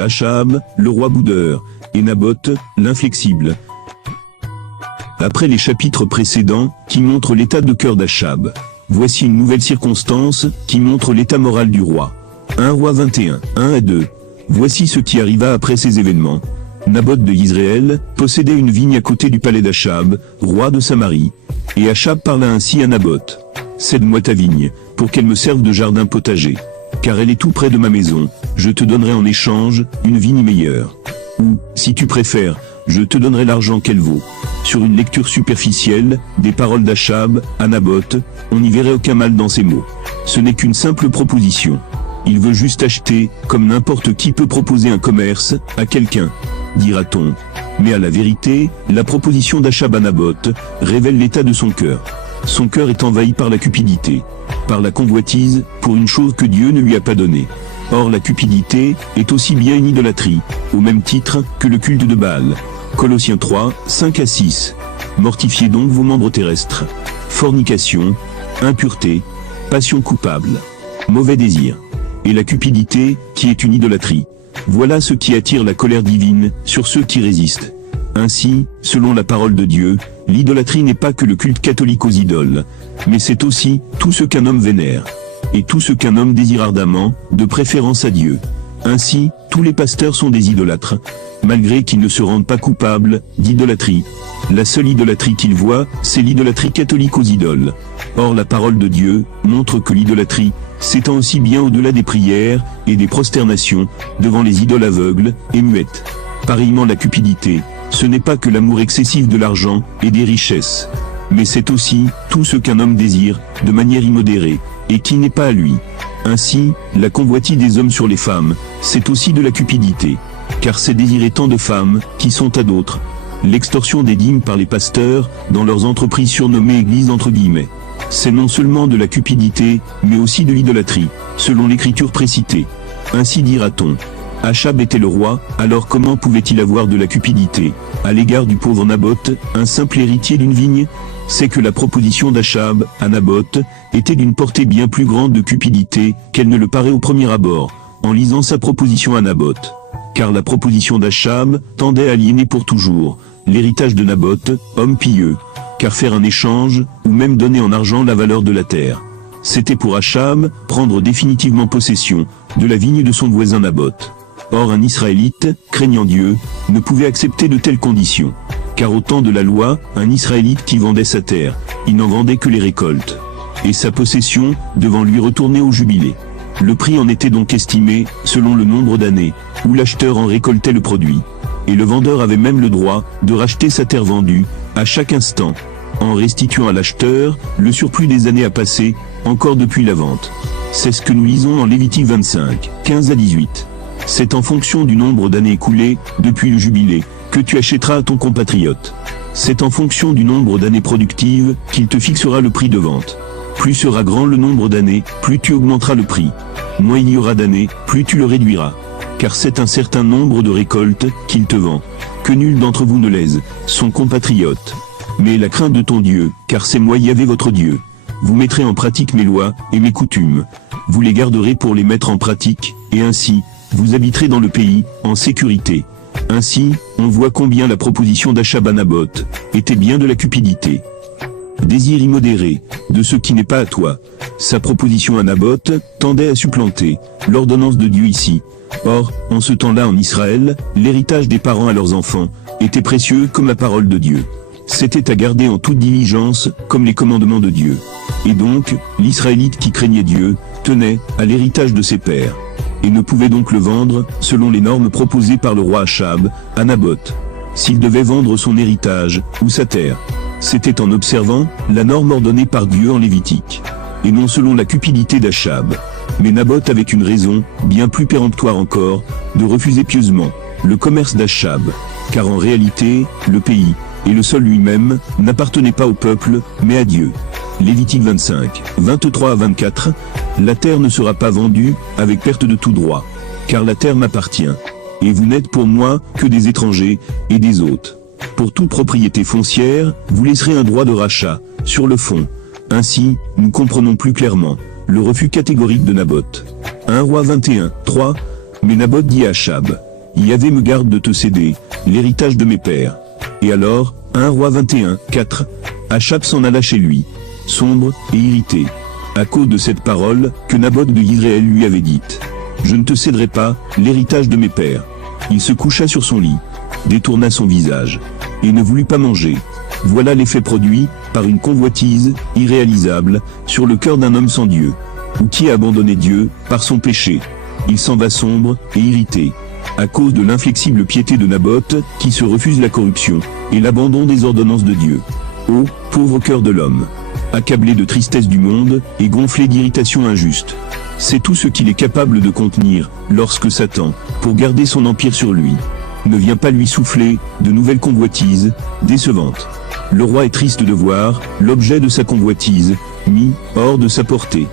Achab, le roi boudeur, et Naboth, l'inflexible. Après les chapitres précédents, qui montrent l'état de cœur d'Achab, voici une nouvelle circonstance, qui montre l'état moral du roi. 1 Roi 21, 1 à 2. Voici ce qui arriva après ces événements. Naboth de Israël possédait une vigne à côté du palais d'Achab, roi de Samarie. Et Achab parla ainsi à Naboth. Cède-moi ta vigne, pour qu'elle me serve de jardin potager. Car elle est tout près de ma maison, je te donnerai en échange une vigne meilleure. Ou, si tu préfères, je te donnerai l'argent qu'elle vaut. Sur une lecture superficielle, des paroles d'Achab à Naboth, on n'y verrait aucun mal dans ces mots. Ce n'est qu'une simple proposition. Il veut juste acheter, comme n'importe qui peut proposer un commerce, à quelqu'un, dira-t-on. Mais à la vérité, la proposition d'Achab à Naboth révèle l'état de son cœur. Son cœur est envahi par la cupidité, par la convoitise, pour une chose que Dieu ne lui a pas donnée. Or la cupidité est aussi bien une idolâtrie, au même titre que le culte de Baal. Colossiens 3, 5 à 6. Mortifiez donc vos membres terrestres. Fornication, impureté, passion coupable, mauvais désir. Et la cupidité, qui est une idolâtrie. Voilà ce qui attire la colère divine sur ceux qui résistent. Ainsi, selon la parole de Dieu, l'idolâtrie n'est pas que le culte catholique aux idoles, mais c'est aussi tout ce qu'un homme vénère, et tout ce qu'un homme désire ardemment, de préférence à Dieu. Ainsi, tous les pasteurs sont des idolâtres, malgré qu'ils ne se rendent pas coupables d'idolâtrie. La seule idolâtrie qu'ils voient, c'est l'idolâtrie catholique aux idoles. Or la parole de Dieu montre que l'idolâtrie s'étend aussi bien au-delà des prières et des prosternations devant les idoles aveugles et muettes. Pareillement la cupidité, ce n'est pas que l'amour excessif de l'argent et des richesses, mais c'est aussi tout ce qu'un homme désire de manière immodérée et qui n'est pas à lui. Ainsi, la convoitise des hommes sur les femmes, c'est aussi de la cupidité, car c'est désirer tant de femmes qui sont à d'autres. L'extorsion des dîmes par les pasteurs dans leurs entreprises surnommées églises entre guillemets. C'est non seulement de la cupidité, mais aussi de l'idolâtrie, selon l'écriture précitée. Ainsi dira-t-on. Achab était le roi, alors comment pouvait-il avoir de la cupidité à l'égard du pauvre Naboth, un simple héritier d'une vigne? C'est que la proposition d'Achab à Naboth était d'une portée bien plus grande de cupidité qu'elle ne le paraît au premier abord, en lisant sa proposition à Naboth. Car la proposition d'Achab tendait à aliéner pour toujours l'héritage de Naboth, homme pieux, car faire un échange, ou même donner en argent la valeur de la terre, c'était pour Achab prendre définitivement possession de la vigne de son voisin Naboth. Or un Israélite, craignant Dieu, ne pouvait accepter de telles conditions. Car au temps de la loi, un Israélite qui vendait sa terre, il n'en vendait que les récoltes. Et sa possession devant lui retourner au jubilé. Le prix en était donc estimé, selon le nombre d'années, où l'acheteur en récoltait le produit. Et le vendeur avait même le droit de racheter sa terre vendue, à chaque instant, en restituant à l'acheteur le surplus des années à passer, encore depuis la vente. C'est ce que nous lisons dans Lévitique 25, 15 à 18. C'est en fonction du nombre d'années écoulées, depuis le jubilé, que tu achèteras à ton compatriote. C'est en fonction du nombre d'années productives qu'il te fixera le prix de vente. Plus sera grand le nombre d'années, plus tu augmenteras le prix. Moins il y aura d'années, plus tu le réduiras. Car c'est un certain nombre de récoltes qu'il te vend. Que nul d'entre vous ne lèse son compatriote. Mais la crainte de ton Dieu, car c'est moi Yahvé votre Dieu. Vous mettrez en pratique mes lois et mes coutumes. Vous les garderez pour les mettre en pratique, et ainsi, vous habiterez dans le pays, en sécurité. Ainsi, on voit combien la proposition d'Achab à Naboth était bien de la cupidité. Désir immodéré, de ce qui n'est pas à toi. Sa proposition à Naboth tendait à supplanter l'ordonnance de Dieu ici. Or, en ce temps-là en Israël, l'héritage des parents à leurs enfants était précieux comme la parole de Dieu. C'était à garder en toute diligence, comme les commandements de Dieu. Et donc, l'Israélite qui craignait Dieu, tenait à l'héritage de ses pères. Et ne pouvait donc le vendre, selon les normes proposées par le roi Achab, à Naboth. S'il devait vendre son héritage, ou sa terre, c'était en observant la norme ordonnée par Dieu en Lévitique. Et non selon la cupidité d'Achab. Mais Naboth avait une raison, bien plus péremptoire encore, de refuser pieusement le commerce d'Achab. Car en réalité, le pays, et le sol lui-même, n'appartenaient pas au peuple, mais à Dieu. Lévitique 25, 23 à 24, la terre ne sera pas vendue, avec perte de tout droit. Car la terre m'appartient. Et vous n'êtes pour moi, que des étrangers, et des hôtes. Pour toute propriété foncière, vous laisserez un droit de rachat, sur le fond. Ainsi, nous comprenons plus clairement le refus catégorique de Naboth. 1 Roi 21, 3. Mais Naboth dit à Achab, Yahvé me garde de te céder l'héritage de mes pères. Et alors, 1 Roi 21, 4. Achab s'en alla chez lui, sombre et irrité, à cause de cette parole que Naboth de Yizréel lui avait dite. Je ne te céderai pas l'héritage de mes pères. Il se coucha sur son lit, détourna son visage, et ne voulut pas manger. Voilà l'effet produit par une convoitise irréalisable sur le cœur d'un homme sans Dieu, ou qui a abandonné Dieu par son péché. Il s'en va sombre et irrité, à cause de l'inflexible piété de Naboth qui se refuse la corruption et l'abandon des ordonnances de Dieu. Ô pauvre cœur de l'homme, accablé de tristesse du monde et gonflé d'irritation injuste. C'est tout ce qu'il est capable de contenir lorsque Satan, pour garder son empire sur lui, ne vient pas lui souffler de nouvelles convoitises décevantes. Le roi est triste de voir l'objet de sa convoitise mis hors de sa portée,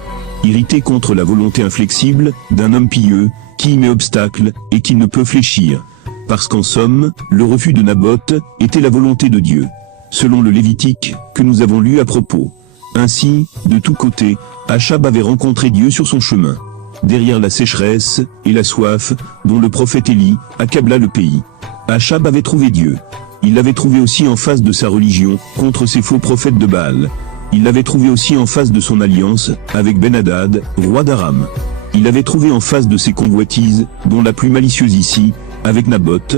irrité contre la volonté inflexible d'un homme pieux qui y met obstacle et qui ne peut fléchir, parce qu'en somme, le refus de Naboth était la volonté de Dieu, selon le Lévitique que nous avons lu à propos. Ainsi, de tous côtés, Achab avait rencontré Dieu sur son chemin, derrière la sécheresse et la soif dont le prophète Élie accabla le pays. Achab avait trouvé Dieu. Il l'avait trouvé aussi en face de sa religion contre ces faux prophètes de Baal. Il l'avait trouvé aussi en face de son alliance avec Ben-Hadad, roi d'Aram. Il l'avait trouvé en face de ses convoitises, dont la plus malicieuse ici, avec Naboth.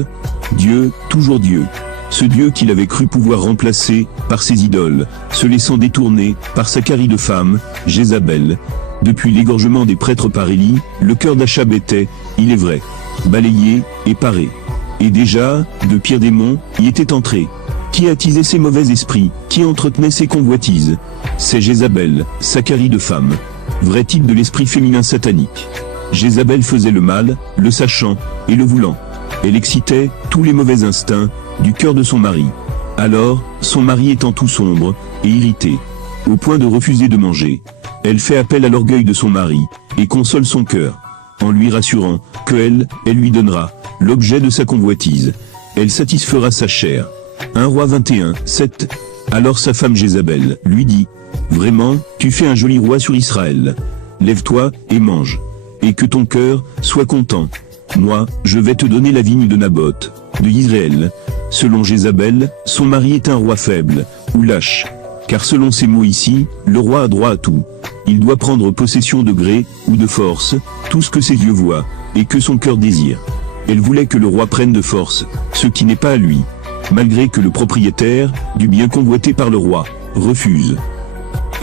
Dieu, toujours Dieu. Ce Dieu qu'il avait cru pouvoir remplacer par ses idoles, se laissant détourner par sa carie de femme, Jézabel. Depuis l'égorgement des prêtres par Élie, le cœur d'Achab était, il est vrai, balayé et paré. Et déjà, de pires démons y étaient entrés. Qui attisait ses mauvais esprits, qui entretenait ses convoitises? C'est Jézabel, sa carie de femme. Vrai type de l'esprit féminin satanique. Jézabel faisait le mal, le sachant et le voulant. Elle excitait tous les mauvais instincts du cœur de son mari. Alors, son mari étant tout sombre et irrité, au point de refuser de manger, elle fait appel à l'orgueil de son mari et console son cœur, en lui rassurant que elle lui donnera l'objet de sa convoitise. Elle satisfera sa chair. 1 Roi 21, 7. Alors sa femme Jézabel lui dit, « Vraiment, tu fais un joli roi sur Israël. Lève-toi et mange, et que ton cœur soit content. Moi, je vais te donner la vigne de Naboth, de Yizréel. » Selon Jézabel, son mari est un roi faible, ou lâche. Car selon ces mots ici, le roi a droit à tout. Il doit prendre possession de gré ou de force, tout ce que ses yeux voient, et que son cœur désire. Elle voulait que le roi prenne de force, ce qui n'est pas à lui, malgré que le propriétaire, du bien convoité par le roi, refuse.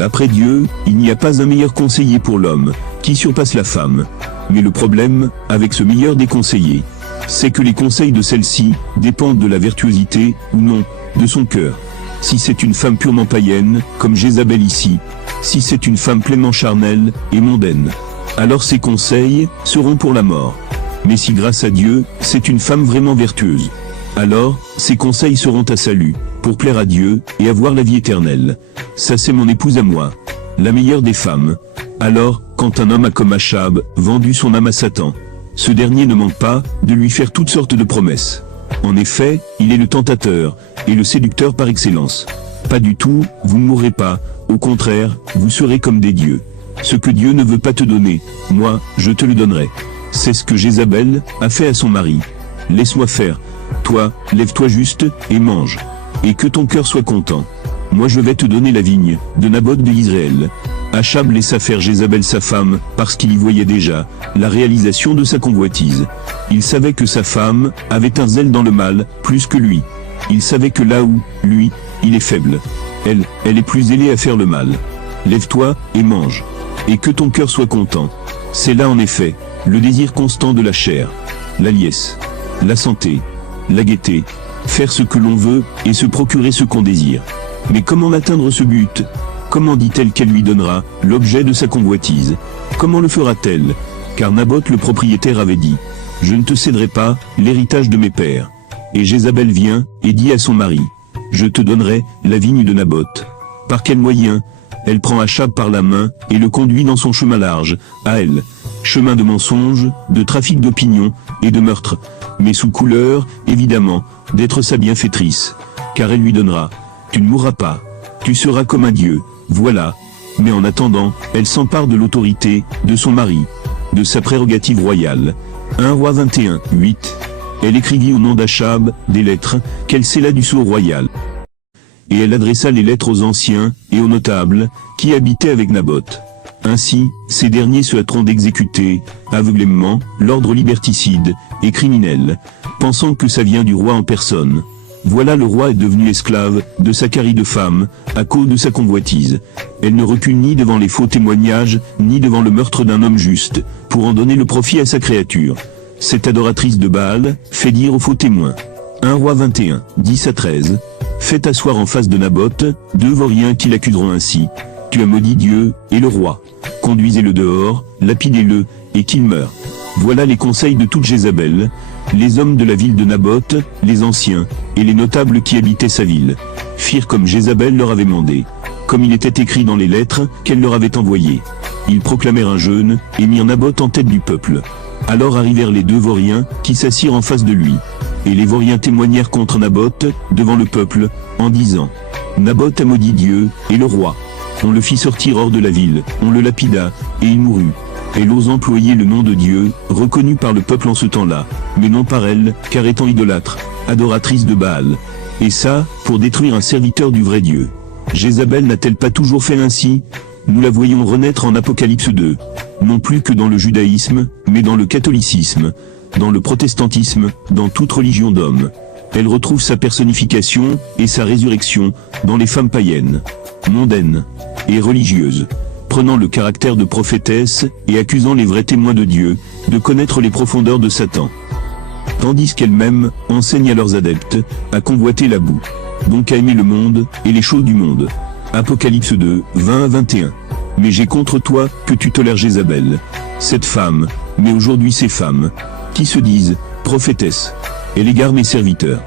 Après Dieu, il n'y a pas un meilleur conseiller pour l'homme, qui surpasse la femme. Mais le problème, avec ce meilleur des conseillers, c'est que les conseils de celle-ci dépendent de la virtuosité, ou non, de son cœur. Si c'est une femme purement païenne, comme Jézabel ici, si c'est une femme pleinement charnelle et mondaine, alors ses conseils seront pour la mort. Mais si grâce à Dieu, c'est une femme vraiment vertueuse, alors ses conseils seront à salut, pour plaire à Dieu et avoir la vie éternelle. Ça c'est mon épouse à moi, la meilleure des femmes. Alors, quand un homme a comme Achab vendu son âme à Satan, ce dernier ne manque pas de lui faire toutes sortes de promesses. En effet, il est le tentateur et le séducteur par excellence. Pas du tout, vous ne mourrez pas, au contraire, vous serez comme des dieux. Ce que Dieu ne veut pas te donner, moi, je te le donnerai. C'est ce que Jézabel a fait à son mari. Laisse-moi faire. Toi, lève-toi juste et mange. Et que ton cœur soit content. Moi je vais te donner la vigne de Naboth de Yizréel. Achab laissa faire Jézabel sa femme, parce qu'il y voyait déjà la réalisation de sa convoitise. Il savait que sa femme avait un zèle dans le mal, plus que lui. Il savait que là où, lui, il est faible, elle est plus zélée à faire le mal. Lève-toi et mange. Et que ton cœur soit content. C'est là en effet, le désir constant de la chair, la liesse, la santé, la gaieté, faire ce que l'on veut et se procurer ce qu'on désire. Mais comment atteindre ce but? Comment dit-elle qu'elle lui donnera l'objet de sa convoitise? Comment le fera-t-elle? Car Naboth le propriétaire avait dit, « Je ne te céderai pas l'héritage de mes pères. » Et Jézabel vient et dit à son mari, « Je te donnerai la vigne de Naboth. » Par quel moyen? Elle prend Achab par la main et le conduit dans son chemin large, à elle. Chemin de mensonge, de trafic d'opinion et de meurtre, mais sous couleur, évidemment, d'être sa bienfaitrice. Car elle lui donnera, « Tu ne mourras pas. Tu seras comme un dieu. » Voilà. Mais en attendant, elle s'empare de l'autorité de son mari, de sa prérogative royale. 1 Roi 21, 8. Elle écrivit au nom d'Achab des lettres, qu'elle scella du sceau royal. Et elle adressa les lettres aux anciens et aux notables, qui habitaient avec Naboth. Ainsi, ces derniers se hâteront d'exécuter, aveuglément, l'ordre liberticide et criminel, pensant que ça vient du roi en personne. Voilà, le roi est devenu esclave de sa carie de femme, à cause de sa convoitise. Elle ne recule ni devant les faux témoignages, ni devant le meurtre d'un homme juste, pour en donner le profit à sa créature. Cette adoratrice de Baal fait dire aux faux témoins. 1 Roi 21, 10-13. Faites asseoir en face de Naboth 2 vauriens qui l'accuseront ainsi. Tu as maudit Dieu et le roi. Conduisez-le dehors, lapidez-le, et qu'il meure. Voilà les conseils de toute Jézabel, les hommes de la ville de Naboth, les anciens, et les notables qui habitaient sa ville, firent comme Jézabel leur avait mandé, comme il était écrit dans les lettres qu'elle leur avait envoyées. Ils proclamèrent un jeûne, et mirent Naboth en tête du peuple. Alors arrivèrent les 2 vauriens, qui s'assirent en face de lui. Et les vauriens témoignèrent contre Naboth, devant le peuple, en disant, Naboth a maudit Dieu, et le roi. On le fit sortir hors de la ville, on le lapida, et il mourut. Elle ose employer le nom de Dieu, reconnu par le peuple en ce temps-là, mais non par elle, car étant idolâtre, adoratrice de Baal. Et ça, pour détruire un serviteur du vrai Dieu. Jézabel n'a-t-elle pas toujours fait ainsi? Nous la voyons renaître en Apocalypse 2. Non plus que dans le judaïsme, mais dans le catholicisme, dans le protestantisme, dans toute religion d'homme. Elle retrouve sa personnification et sa résurrection dans les femmes païennes, mondaines et religieuses, prenant le caractère de prophétesse et accusant les vrais témoins de Dieu de connaître les profondeurs de Satan. Tandis qu'elle-même enseigne à leurs adeptes à convoiter la boue, donc à aimer le monde et les choses du monde. Apocalypse 2, 20-21. Mais j'ai contre toi que tu tolères Jézabel, cette femme, mais aujourd'hui ces femmes, qui se disent prophétesses. Elle égare mes serviteurs,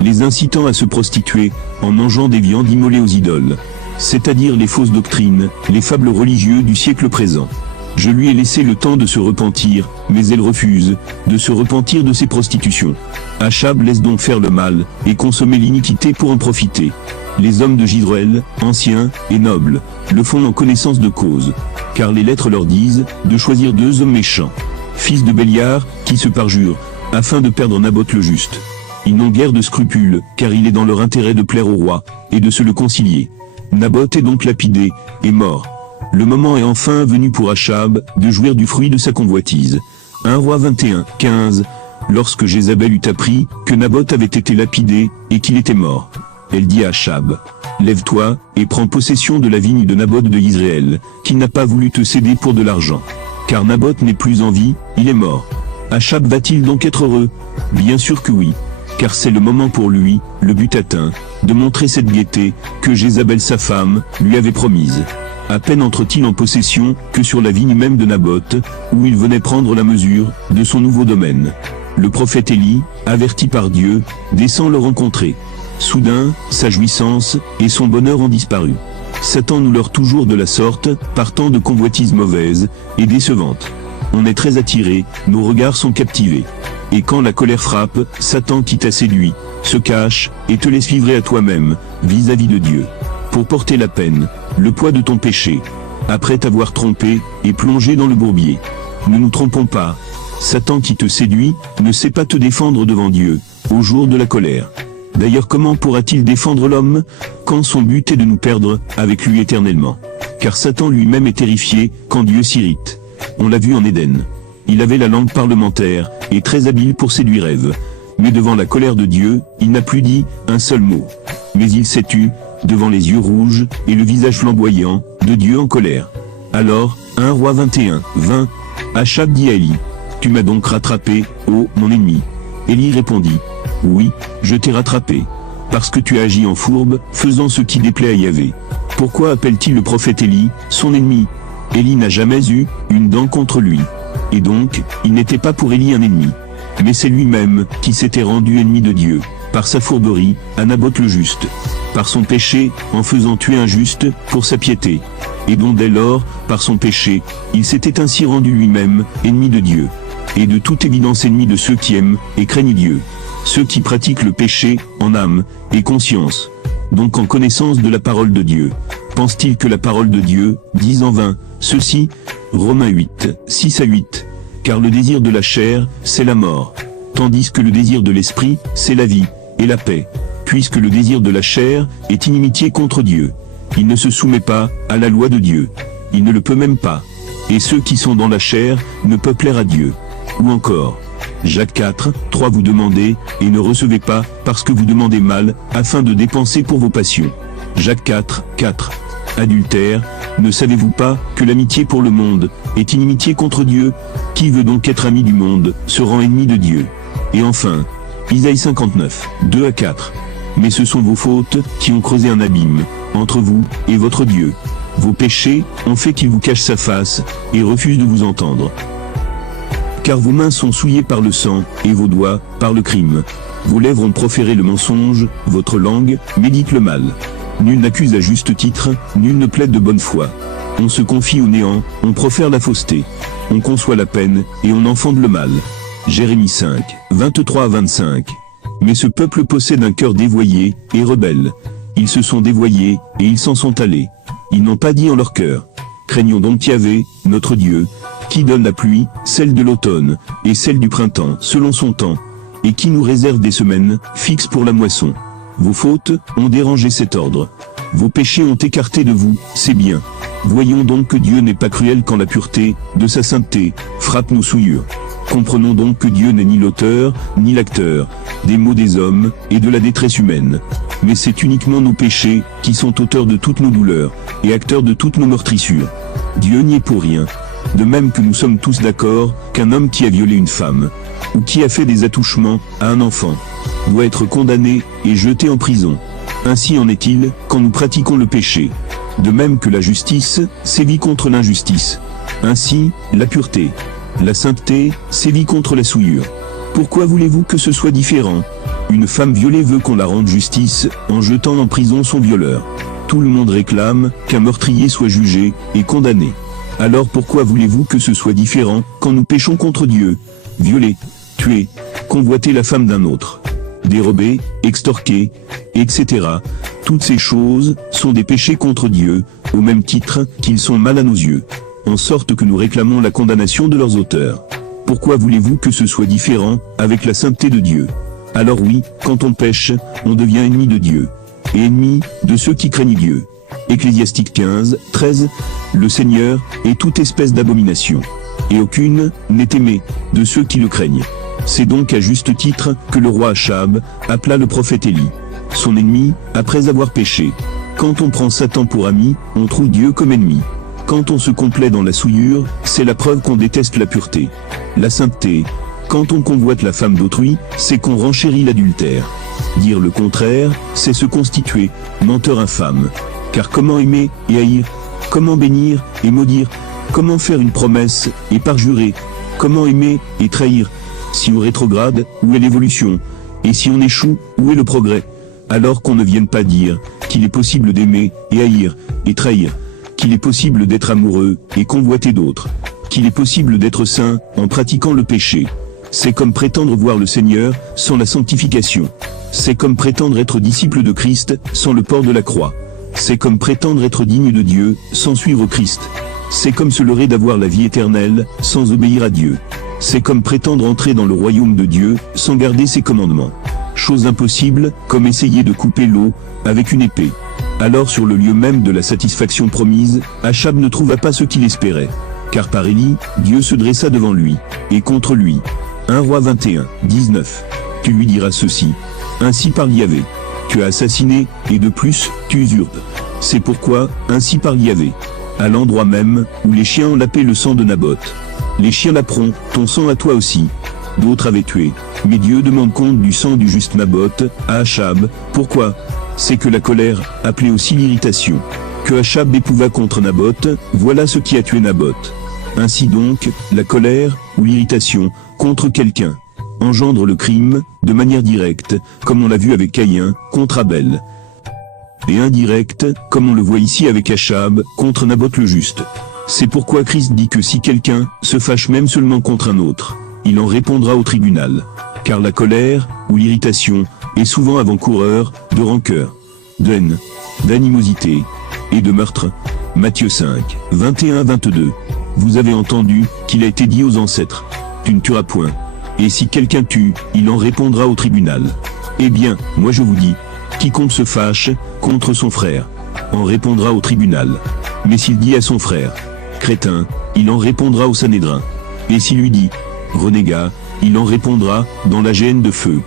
les incitant à se prostituer en mangeant des viandes immolées aux idoles, c'est-à-dire les fausses doctrines, les fables religieuses du siècle présent. Je lui ai laissé le temps de se repentir, mais elle refuse de se repentir de ses prostitutions. Achab laisse donc faire le mal et consommer l'iniquité pour en profiter. Les hommes de Jizréel, anciens et nobles, le font en connaissance de cause, car les lettres leur disent de choisir 2 hommes méchants, fils de Béliar, qui se parjurent, afin de perdre Naboth le juste. Ils n'ont guère de scrupules, car il est dans leur intérêt de plaire au roi, et de se le concilier. Naboth est donc lapidé, et mort. Le moment est enfin venu pour Achab de jouir du fruit de sa convoitise. 1 Roi 21, 15. Lorsque Jézabel eut appris que Naboth avait été lapidé, et qu'il était mort, elle dit à Achab, lève-toi, et prends possession de la vigne de Naboth de Israël, qui n'a pas voulu te céder pour de l'argent. Car Naboth n'est plus en vie, il est mort. Achab va-t-il donc être heureux? Bien sûr que oui, car c'est le moment pour lui, le but atteint, de montrer cette gaieté que Jézabel sa femme lui avait promise. À peine entre-t-il en possession que sur la vigne même de Naboth, où il venait prendre la mesure de son nouveau domaine. Le prophète Élie, averti par Dieu, descend le rencontrer. Soudain, sa jouissance et son bonheur ont disparu. Satan nous leurre toujours de la sorte, par tant de convoitises mauvaises et décevantes. On est très attiré, nos regards sont captivés. Et quand la colère frappe, Satan qui t'a séduit, se cache, et te laisse livrer à toi-même, vis-à-vis de Dieu. Pour porter la peine, le poids de ton péché, après t'avoir trompé, et plongé dans le bourbier. Ne nous trompons pas. Satan qui te séduit, ne sait pas te défendre devant Dieu, au jour de la colère. D'ailleurs comment pourra-t-il défendre l'homme, quand son but est de nous perdre, avec lui éternellement? Car Satan lui-même est terrifié, quand Dieu s'irrite. On l'a vu en Éden. Il avait la langue parlementaire, et très habile pour séduire Ève. Mais devant la colère de Dieu, il n'a plus dit un seul mot. Mais il s'est tu, devant les yeux rouges, et le visage flamboyant, de Dieu en colère. Alors, 1 Roi 21, 20, Achab dit à Élie, tu m'as donc rattrapé, ô mon ennemi. Élie répondit, oui, je t'ai rattrapé. Parce que tu as agi en fourbe, faisant ce qui déplaît à Yahvé. Pourquoi appelle-t-il le prophète Élie, son ennemi? Élie n'a jamais eu une dent contre lui. Et donc, il n'était pas pour Élie un ennemi. Mais c'est lui-même qui s'était rendu ennemi de Dieu, par sa fourberie, à Naboth le juste, par son péché, en faisant tuer un juste, pour sa piété. Et dont dès lors, par son péché, il s'était ainsi rendu lui-même, ennemi de Dieu. Et de toute évidence ennemi de ceux qui aiment, et craignent Dieu. Ceux qui pratiquent le péché, en âme, et conscience. Donc en connaissance de la parole de Dieu. Pense-t-il que la parole de Dieu, dise en vain, ceci, Romains 8, 6-8. Car le désir de la chair, c'est la mort. tandis que le désir de l'esprit, c'est la vie, et la paix. Puisque le désir de la chair est inimitié contre Dieu. Il ne se soumet pas à la loi de Dieu. Il ne le peut même pas. Et ceux qui sont dans la chair ne peuvent plaire à Dieu. Ou encore, Jacques 4, 3 vous demandez, et ne recevez pas, parce que vous demandez mal, afin de dépenser pour vos passions. Jacques 4, 4. Adultère, ne savez-vous pas que l'amitié pour le monde est inimitié contre Dieu? Qui veut donc être ami du monde, se rend ennemi de Dieu. Et enfin, Isaïe 59, 2 à 4. Mais ce sont vos fautes qui ont creusé un abîme entre vous et votre Dieu. Vos péchés ont fait qu'il vous cache sa face et refuse de vous entendre. Car vos mains sont souillées par le sang et vos doigts par le crime. Vos lèvres ont proféré le mensonge, votre langue médite le mal. Nul n'accuse à juste titre, nul ne plaide de bonne foi. On se confie au néant, on profère la fausseté. On conçoit la peine et on enfante le mal. Jérémie 5, 23 à 25. Mais ce peuple possède un cœur dévoyé et rebelle. Ils se sont dévoyés et ils s'en sont allés. Ils n'ont pas dit en leur cœur. Craignons donc Yahvé, notre Dieu, qui donne la pluie, celle de l'automne, et celle du printemps, selon son temps, et qui nous réserve des semaines fixes pour la moisson. Vos fautes ont dérangé cet ordre. Vos péchés ont écarté de vous, c'est bien. Voyons donc que Dieu n'est pas cruel quand la pureté de sa sainteté frappe nos souillures. Comprenons donc que Dieu n'est ni l'auteur, ni l'acteur, des maux des hommes, et de la détresse humaine. Mais c'est uniquement nos péchés, qui sont auteurs de toutes nos douleurs, et acteurs de toutes nos meurtrissures. Dieu n'y est pour rien. De même que nous sommes tous d'accord, qu'un homme qui a violé une femme, ou qui a fait des attouchements à un enfant, doit être condamné et jeté en prison. Ainsi en est-il, quand nous pratiquons le péché. De même que la justice sévit contre l'injustice. Ainsi, la pureté, la sainteté sévit contre la souillure. Pourquoi voulez-vous que ce soit différent? Une femme violée veut qu'on la rende justice en jetant en prison son violeur. Tout le monde réclame qu'un meurtrier soit jugé et condamné. Alors pourquoi voulez-vous que ce soit différent quand nous péchons contre Dieu? Violer, tuer, convoiter la femme d'un autre, dérober, extorquer, etc. Toutes ces choses sont des péchés contre Dieu, au même titre qu'ils sont mal à nos yeux, en sorte que nous réclamons la condamnation de leurs auteurs. Pourquoi voulez-vous que ce soit différent avec la sainteté de Dieu? Alors oui, quand on pêche, on devient ennemi de Dieu, et ennemi de ceux qui craignent Dieu. Ecclésiastique 15, 13, le Seigneur est toute espèce d'abomination, et aucune n'est aimée de ceux qui le craignent. C'est donc à juste titre que le roi Achab appela le prophète Élie son ennemi, après avoir péché. Quand on prend Satan pour ami, on trouve Dieu comme ennemi. Quand on se complaît dans la souillure, c'est la preuve qu'on déteste la pureté, la sainteté. Quand on convoite la femme d'autrui, c'est qu'on renchérit l'adultère. Dire le contraire, c'est se constituer menteur infâme. Car comment aimer et haïr? Comment bénir et maudire? Comment faire une promesse et parjurer? Comment aimer et trahir? Si on rétrograde, où est l'évolution? Et si on échoue, où est le progrès? Alors qu'on ne vienne pas dire qu'il est possible d'aimer et haïr et trahir, qu'il est possible d'être amoureux et convoiter d'autres, qu'il est possible d'être saint en pratiquant le péché. C'est comme prétendre voir le Seigneur sans la sanctification. C'est comme prétendre être disciple de Christ sans le port de la croix. C'est comme prétendre être digne de Dieu sans suivre Christ. C'est comme se leurrer d'avoir la vie éternelle sans obéir à Dieu. C'est comme prétendre entrer dans le royaume de Dieu sans garder ses commandements. Chose impossible, comme essayer de couper l'eau avec une épée. Alors sur le lieu même de la satisfaction promise, Achab ne trouva pas ce qu'il espérait. Car par Élie, Dieu se dressa devant lui, et contre lui. 1 Roi 21, 19. Tu lui diras ceci. Ainsi parle Yahvé. Tu as assassiné, et de plus, tu usurpes. C'est pourquoi, ainsi parle Yahvé. À l'endroit même, où les chiens ont lapé le sang de Naboth. Les chiens laperont, ton sang à toi aussi. D'autres avaient tué. Mais Dieu demande compte du sang du juste Naboth, à Achab. Pourquoi? C'est que la colère appelait aussi l'irritation. Que Achab éprouva contre Naboth, voilà ce qui a tué Naboth. Ainsi donc, la colère, ou l'irritation, contre quelqu'un, engendre le crime, de manière directe, comme on l'a vu avec Caïn, contre Abel. Et indirecte, comme on le voit ici avec Achab, contre Naboth le juste. C'est pourquoi Christ dit que si quelqu'un se fâche même seulement contre un autre, il en répondra au tribunal. Car la colère, ou l'irritation, est souvent avant-coureur de rancœur, de haine, d'animosité, et de meurtre. Matthieu 5, 21-22. Vous avez entendu qu'il a été dit aux ancêtres, tu ne tueras point. Et si quelqu'un tue, il en répondra au tribunal. Eh bien, moi je vous dis, quiconque se fâche contre son frère, en répondra au tribunal. Mais s'il dit à son frère, crétin, il en répondra au Sanhédrin. Et s'il lui dit, renégat, il en répondra dans la géhenne de feu.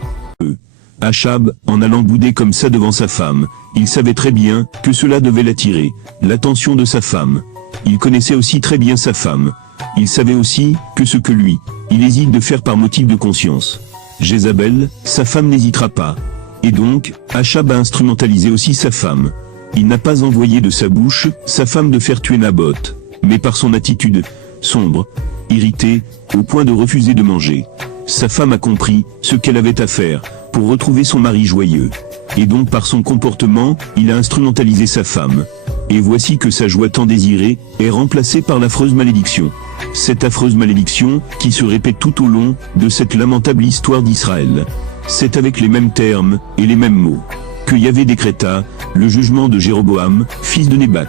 Achab, en allant bouder comme ça devant sa femme, il savait très bien que cela devait l'attirer, l'attention de sa femme. Il connaissait aussi très bien sa femme. Il savait aussi que ce que lui, il hésite de faire par motif de conscience. Jézabel, sa femme n'hésitera pas. Et donc, Achab a instrumentalisé aussi sa femme. Il n'a pas envoyé de sa bouche sa femme de faire tuer Naboth, mais par son attitude, sombre, irritée, au point de refuser de manger. Sa femme a compris ce qu'elle avait à faire pour retrouver son mari joyeux. Et donc par son comportement, il a instrumentalisé sa femme. Et voici que sa joie tant désirée est remplacée par l'affreuse malédiction. Cette affreuse malédiction qui se répète tout au long de cette lamentable histoire d'Israël. C'est avec les mêmes termes et les mêmes mots que Yahvé décréta le jugement de Jéroboam, fils de Nébat.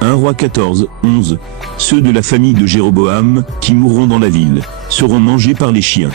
1 Roi 14, 11. Ceux de la famille de Jéroboam qui mourront dans la ville seront mangés par les chiens.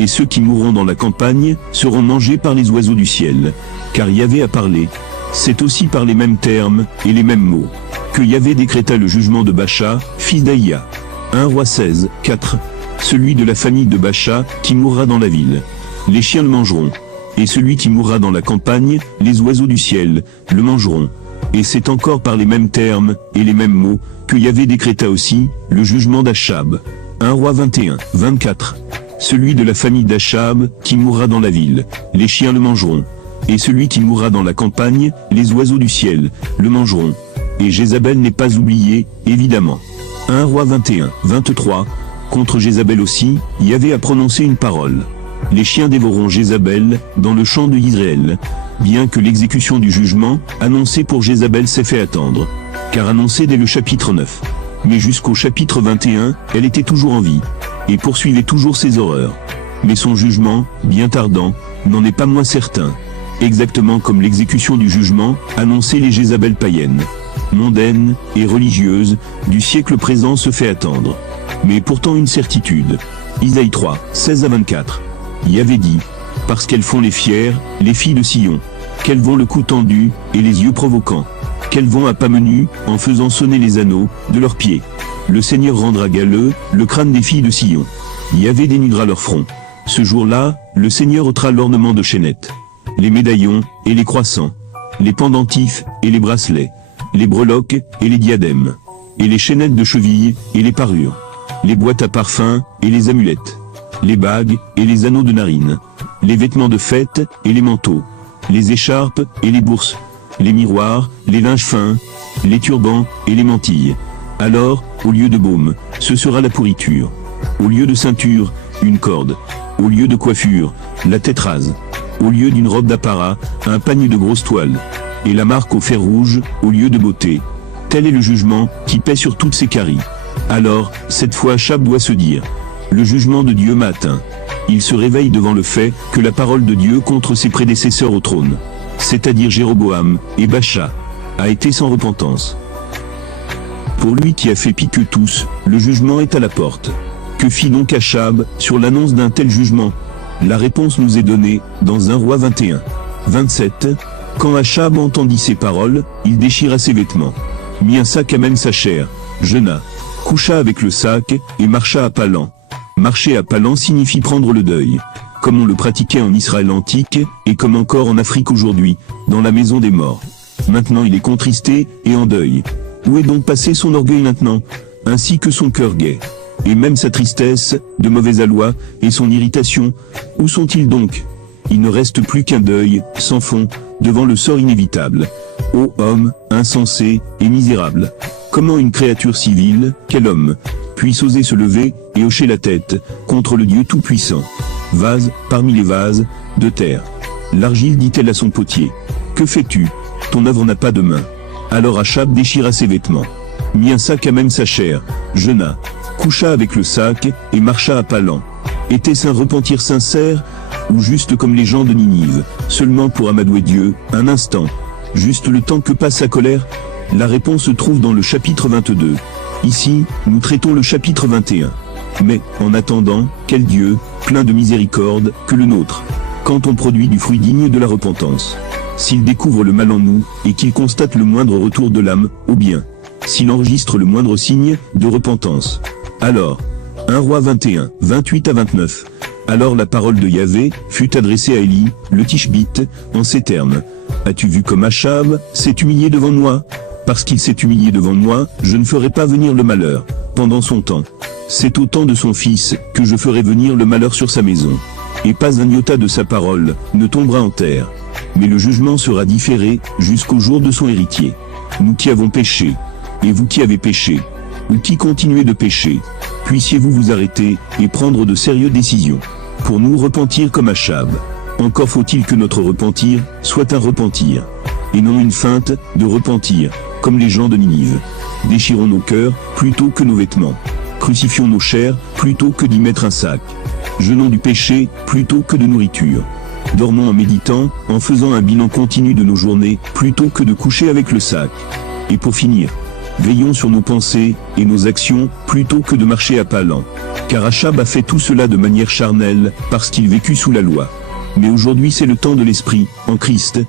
Et ceux qui mourront dans la campagne seront mangés par les oiseaux du ciel. Car Yahvé a parlé. C'est aussi par les mêmes termes et les mêmes mots que Yahvé décréta le jugement de Bacha, fils d'Aïa. 1 Roi 16, 4. Celui de la famille de Bacha qui mourra dans la ville, les chiens le mangeront. Et celui qui mourra dans la campagne, les oiseaux du ciel le mangeront. Et c'est encore par les mêmes termes et les mêmes mots que Yahvé décréta aussi le jugement d'Achab. 1 Roi 21, 24. Celui de la famille d'Achab qui mourra dans la ville, les chiens le mangeront. Et celui qui mourra dans la campagne, les oiseaux du ciel le mangeront. Et Jézabel n'est pas oublié, évidemment. 1 Roi 21, 23. Contre Jézabel aussi, Yahvé a prononcé une parole. Les chiens dévoreront Jézabel dans le champ de Israël, bien que l'exécution du jugement annoncé pour Jézabel s'est fait attendre. Car annoncé dès le chapitre 9. Mais jusqu'au chapitre 21, elle était toujours en vie, et poursuivait toujours ses horreurs. Mais son jugement, bien tardant, n'en est pas moins certain. Exactement comme l'exécution du jugement annoncé les Jézabel païennes, mondaines et religieuses du siècle présent se fait attendre. Mais pourtant une certitude. Isaïe 3, 16 à 24. Yahvé dit, parce qu'elles font les fiers, les filles de Sion, qu'elles vont le cou tendu et les yeux provoquants, qu'elles vont à pas menus en faisant sonner les anneaux de leurs pieds. Le Seigneur rendra galeux le crâne des filles de Sion. Yahvé dénudera leur front. Ce jour-là, le Seigneur ôtera l'ornement de chaînettes, les médaillons et les croissants, les pendentifs et les bracelets, les breloques et les diadèmes, et les chaînettes de cheville et les parures, les boîtes à parfum et les amulettes, les bagues et les anneaux de narines, les vêtements de fête et les manteaux, les écharpes et les bourses, les miroirs, les linges fins, les turbans et les mantilles. Alors, au lieu de baume, ce sera la pourriture. Au lieu de ceinture, une corde. Au lieu de coiffure, la tête rase. Au lieu d'une robe d'apparat, un panier de grosse toile. Et la marque au fer rouge, au lieu de beauté. Tel est le jugement qui pèse sur toutes ces caries. Alors, cette fois Achab doit se dire, le jugement de Dieu m'a atteint. Il se réveille devant le fait que la parole de Dieu contre ses prédécesseurs au trône, c'est-à-dire Jéroboam et Bacha, a été sans repentance. Pour lui qui a fait pis que tous, le jugement est à la porte. Que fit donc Achab sur l'annonce d'un tel jugement? La réponse nous est donnée dans 1 Roi 21, 27. Quand Achab entendit ces paroles, il déchira ses vêtements, mit un sac à même sa chair, jeûna, coucha avec le sac et marcha à pas lents. Marcher à pas lents signifie prendre le deuil, comme on le pratiquait en Israël antique et comme encore en Afrique aujourd'hui, dans la maison des morts. Maintenant il est contristé et en deuil. Où est donc passé son orgueil maintenant, ainsi que son cœur gai, et même sa tristesse, de mauvais aloi, et son irritation, où sont-ils donc? Il ne reste plus qu'un deuil, sans fond, devant le sort inévitable. Ô homme, insensé et misérable! Comment une créature civile, quel homme, puisse oser se lever et hocher la tête contre le Dieu tout-puissant? Vase, parmi les vases, de terre. L'argile dit-elle à son potier, que fais-tu? Ton œuvre n'a pas de main. Alors Achab déchira ses vêtements, mit un sac à même sa chair, jeûna, coucha avec le sac et marcha à pas lents. Était-ce un repentir sincère, ou juste comme les gens de Ninive, seulement pour amadouer Dieu, un instant, juste le temps que passe sa colère? La réponse se trouve dans le chapitre 22. Ici, nous traitons le chapitre 21. Mais, en attendant, quel Dieu, plein de miséricorde, que le nôtre. Quand on produit du fruit digne de la repentance. S'il découvre le mal en nous, et qu'il constate le moindre retour de l'âme, au bien. S'il enregistre le moindre signe, de repentance. Alors, 1 Roi 21, 28 à 29. Alors la parole de Yahvé fut adressée à Élie, le Tishbite, en ces termes. As-tu vu comme Achab s'est humilié devant moi? Parce qu'il s'est humilié devant moi, je ne ferai pas venir le malheur, pendant son temps. C'est au temps de son fils, que je ferai venir le malheur sur sa maison. Et pas un iota de sa parole, ne tombera en terre. Mais le jugement sera différé, jusqu'au jour de son héritier. Nous qui avons péché, et vous qui avez péché, ou qui continuez de pécher, puissiez-vous vous arrêter, et prendre de sérieuses décisions. Pour nous repentir comme Achab. Encore faut-il que notre repentir soit un repentir, et non une feinte de repentir, comme les gens de Ninive. Déchirons nos cœurs plutôt que nos vêtements. Crucifions nos chairs plutôt que d'y mettre un sac. Jeûnons du péché plutôt que de nourriture. Dormons en méditant, en faisant un bilan continu de nos journées plutôt que de coucher avec le sac. Et pour finir, veillons sur nos pensées et nos actions plutôt que de marcher à pas lents. Car Achab a fait tout cela de manière charnelle parce qu'il vécut sous la loi. Mais aujourd'hui c'est le temps de l'esprit, en Christ,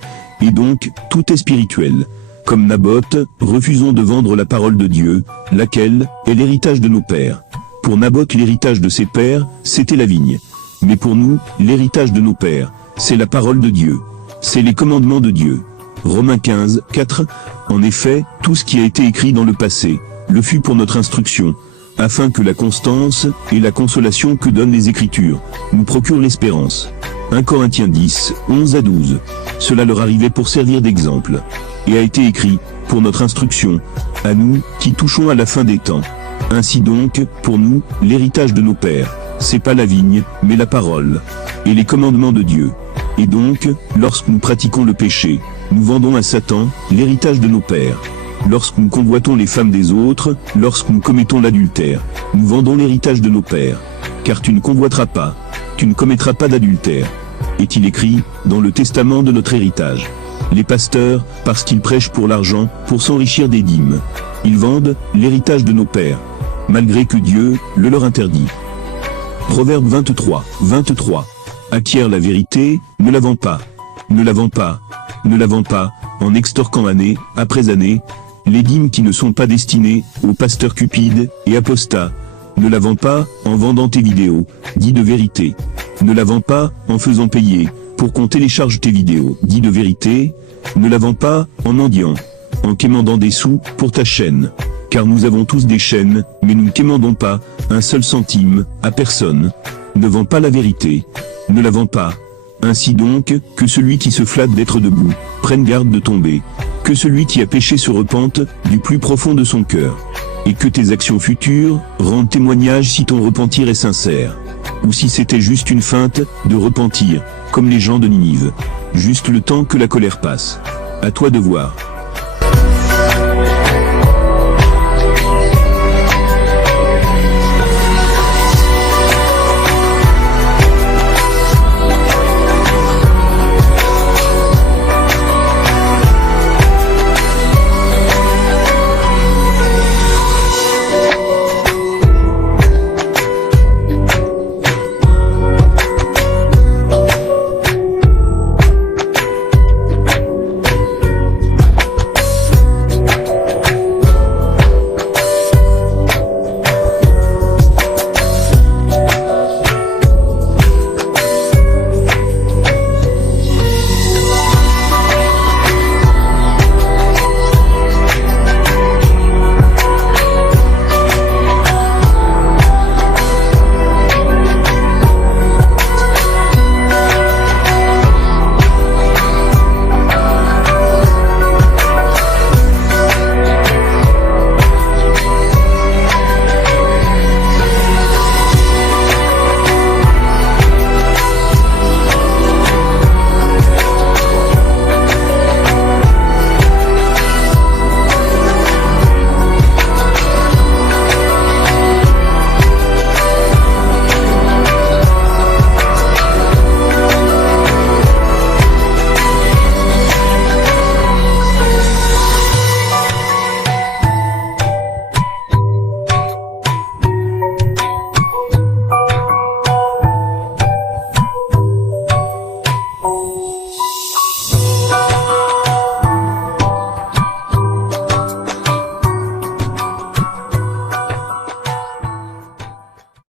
et donc tout est spirituel. Comme Naboth, refusons de vendre la parole de Dieu, laquelle est l'héritage de nos pères. Pour Naboth l'héritage de ses pères, c'était la vigne. Mais pour nous, l'héritage de nos pères, c'est la parole de Dieu. C'est les commandements de Dieu. Romains 15, 4. En effet, tout ce qui a été écrit dans le passé, le fut pour notre instruction, afin que la constance et la consolation que donnent les Écritures nous procurent l'espérance. 1 Corinthiens 10, 11 à 12. Cela leur arrivait pour servir d'exemple, et a été écrit pour notre instruction, à nous qui touchons à la fin des temps. Ainsi donc, pour nous, l'héritage de nos pères, c'est pas la vigne, mais la parole, et les commandements de Dieu. Et donc, lorsque nous pratiquons le péché, nous vendons à Satan l'héritage de nos pères. Lorsque nous convoitons les femmes des autres, lorsque nous commettons l'adultère, nous vendons l'héritage de nos pères. Car tu ne convoiteras pas, tu ne commettras pas d'adultère. Est-il écrit dans le testament de notre héritage? Les pasteurs, parce qu'ils prêchent pour l'argent, pour s'enrichir des dîmes, ils vendent l'héritage de nos pères, malgré que Dieu le leur interdit. Proverbe 23, 23. Acquiert la vérité, ne la vends pas. Ne la vends pas. Ne la vends pas, en extorquant année après année, les dîmes qui ne sont pas destinées aux pasteurs cupides et apostats. Ne la vends pas en vendant tes vidéos, dis de vérité. Ne la vends pas en faisant payer pour qu'on télécharge tes vidéos, dis de vérité. Ne la vends pas en mendiant, en quémandant des sous pour ta chaîne. Car nous avons tous des chaînes, mais nous ne quémandons pas un seul centime à personne. Ne vends pas la vérité. Ne la vends pas. Ainsi donc, que celui qui se flatte d'être debout, prenne garde de tomber. Que celui qui a péché se repente, du plus profond de son cœur. Et que tes actions futures rendent témoignage si ton repentir est sincère. Ou si c'était juste une feinte de repentir, comme les gens de Ninive. Juste le temps que la colère passe. À toi de voir.